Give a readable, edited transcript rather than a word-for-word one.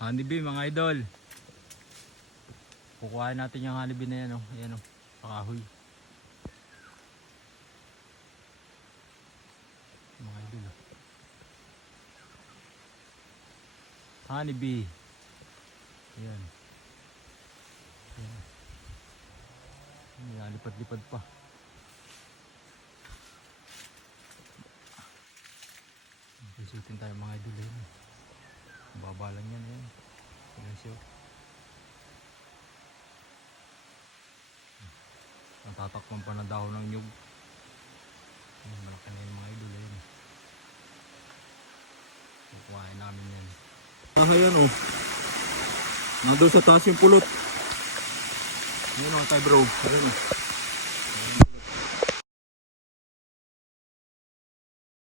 Honeybee mga idol. Kukuhain natin yung honeybee na yan, oh. Ayan, oh. Pakahoy. Mga idol, oh. Honeybee. Ayan. Ayan. Ayan, lipad-lipad pa. Pisutin tayo mga idol, ayan. Baba lang yan, ayan. Ayan siya. Natatakpan pa na dahon ng nyug. Ayan, malaki na yung mga idol, ayan. Kukuhain namin yan. Ayan, oh. Nandun sa taas yung pulot. Ayan, oh, tayo bro. Ayan, oh.